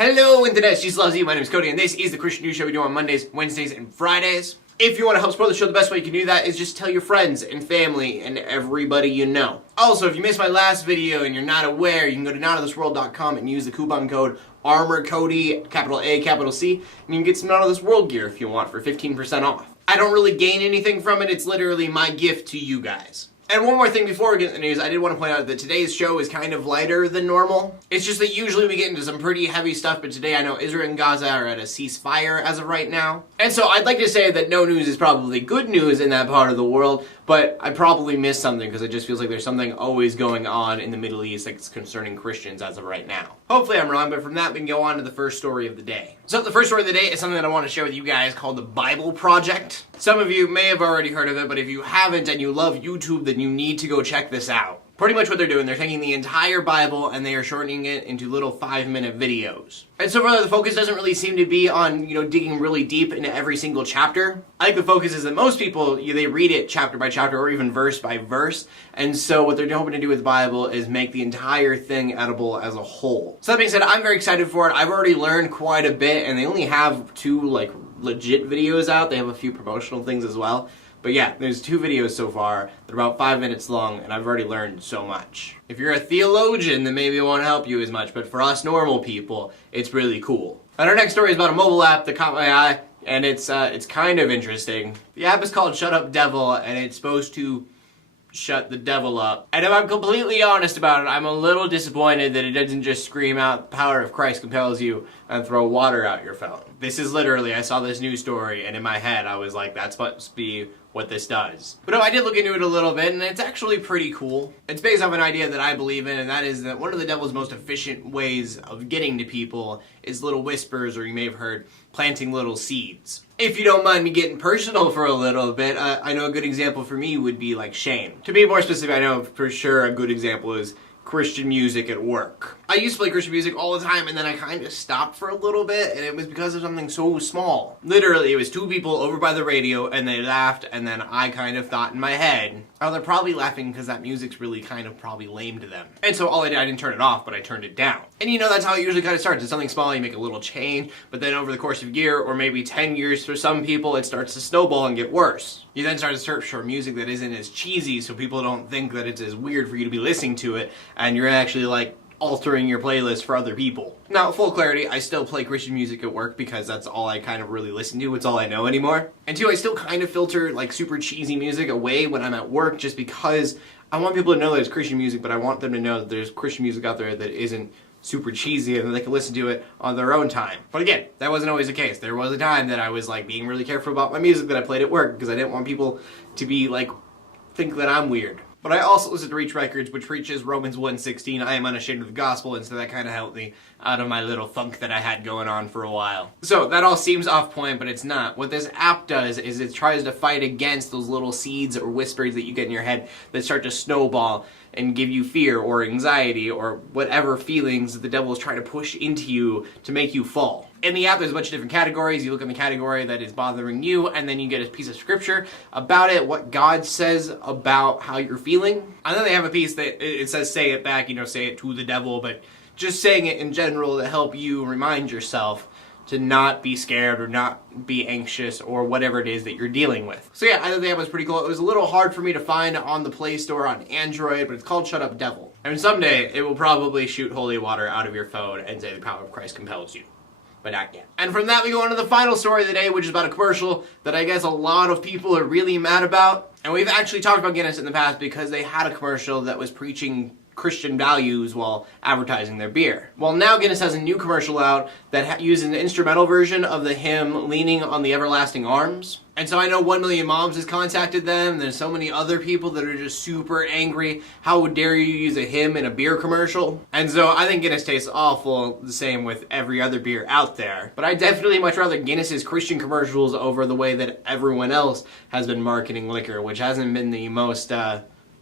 Hello Internet, she loves you. My name is Cody and this is the Christian News Show we do on Mondays, Wednesdays, and Fridays. If you want to help support the show, the best way you can do that is just tell your friends and family and everybody you know. Also, if you missed my last video and you're not aware, you can go to notofthisworld.com and use the coupon code ARMORCODY, capital A, capital C, and you can get some Not of This World gear if you want for 15% off. I don't really gain anything from it, it's literally my gift to you guys. And one more thing before we get into the news, I did want to point out that today's show is kind of lighter than normal. It's just that usually we get into some pretty heavy stuff, but today I know Israel and Gaza are at a ceasefire as of right now. And so I'd like to say that no news is probably good news in that part of the world, but I probably missed something because it just feels like there's something always going on in the Middle East that's concerning Christians as of right now. Hopefully I'm wrong, but from that we can go on to the first story of the day. So the first story of the day is something that I want to share with you guys called the Bible Project. Some of you may have already heard of it, but if you haven't and you love YouTube, then you need to go check this out. Pretty much what they're doing, they're taking the entire Bible and they are shortening it into little 5-minute videos. And so far the focus doesn't really seem to be on, digging really deep into every single chapter. I think the focus is that most people, they read it chapter by chapter or even verse by verse. And so what they're hoping to do with the Bible is make the entire thing edible as a whole. So that being said, I'm very excited for it. I've already learned quite a bit and they only have 2 legit videos out. They have a few promotional things as well. But yeah, there's 2 videos so far. They're about 5 minutes long, and I've already learned so much. If you're a theologian, then maybe it won't help you as much, but for us normal people, it's really cool. And our next story is about a mobile app that caught my eye, and it's kind of interesting. The app is called Shut Up Devil, and it's supposed to shut the devil up. And if I'm completely honest about it, I'm a little disappointed that it doesn't just scream out, "The power of Christ compels you," and throw water out your phone. This is literally, I saw this news story, and in my head I was like, that's supposed to be what this does. But no, I did look into it a little bit, and it's actually pretty cool. It's based off an idea that I believe in, and that is that one of the devil's most efficient ways of getting to people is little whispers, or you may have heard, planting little seeds. If you don't mind me getting personal for a little bit, I know a good example for me would be like shame. To be more specific, I know for sure a good example is Christian music at work. I used to play Christian music all the time, and then I kind of stopped for a little bit, and it was because of something so small. Literally, it was 2 people over by the radio, and they laughed, and then I kind of thought in my head, oh, they're probably laughing because that music's really kind of probably lame to them. And so all I did, I didn't turn it off, but I turned it down. And that's how it usually kind of starts. It's something small, you make a little change, but then over the course of a year, or maybe 10 years for some people, it starts to snowball and get worse. You then start to search for music that isn't as cheesy, so people don't think that it's as weird for you to be listening to it, and you're actually altering your playlist for other people. Now, full clarity, I still play Christian music at work because that's all I kind of really listen to. It's all I know anymore. And 2, I still kind of filter super cheesy music away when I'm at work just because I want people to know that it's Christian music, but I want them to know that there's Christian music out there that isn't super cheesy and they can listen to it on their own time. But again, that wasn't always the case. There was a time that I was being really careful about my music that I played at work because I didn't want people to be think that I'm weird. But I also listen to Reach Records, which preaches Romans 1:16, I am unashamed of the gospel, and so that kind of helped me out of my little funk that I had going on for a while. So that all seems off point, but it's not. What this app does is it tries to fight against those little seeds or whispers that you get in your head that start to snowball and give you fear or anxiety or whatever feelings that the devil is trying to push into you to make you fall. In the app, there's a bunch of different categories. You look in the category that is bothering you, and then you get a piece of scripture about it, what God says about how you're feeling. And then they have a piece that it says, say it back, say it to the devil, but just saying it in general to help you remind yourself to not be scared or not be anxious or whatever it is that you're dealing with. So yeah, I thought the app was pretty cool. It was a little hard for me to find on the Play Store on Android, but it's called Shut Up Devil. And someday it will probably shoot holy water out of your phone and say the power of Christ compels you. But not yet. And from that we go on to the final story of the day, which is about a commercial that I guess a lot of people are really mad about. And we've actually talked about Guinness in the past because they had a commercial that was preaching Christian values while advertising their beer. Well, now Guinness has a new commercial out that uses an instrumental version of the hymn Leaning on the Everlasting Arms. And so I know 1 Million Moms has contacted them. There's so many other people that are just super angry. How dare you use a hymn in a beer commercial? And so I think Guinness tastes awful, the same with every other beer out there. But I definitely much rather Guinness's Christian commercials over the way that everyone else has been marketing liquor, which hasn't been the most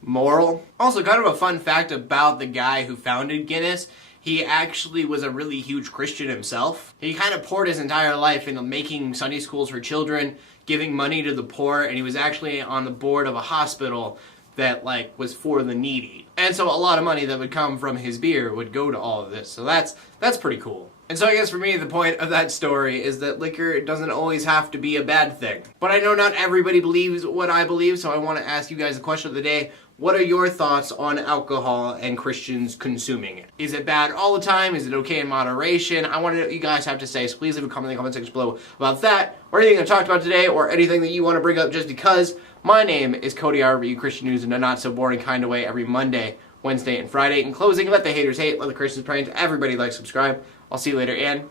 moral. Also, kind of a fun fact about the guy who founded Guinness, he actually was a really huge Christian himself. He kind of poured his entire life into making Sunday schools for children, giving money to the poor, and he was actually on the board of a hospital that was for the needy. And so a lot of money that would come from his beer would go to all of this. So that's pretty cool. And so I guess for me, the point of that story is that liquor doesn't always have to be a bad thing. But I know not everybody believes what I believe, so I want to ask you guys the question of the day. What are your thoughts on alcohol and Christians consuming it? Is it bad all the time? Is it okay in moderation? I want to know what you guys have to say, so please leave a comment in the comment section below about that, or anything I talked about today, or anything that you want to bring up just because. My name is Cody. I review Christian news in a not so boring kind of way every Monday, Wednesday, and Friday. In closing, let the haters hate, let the Christians pray, and to everybody like, subscribe. I'll see you later, and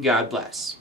God bless.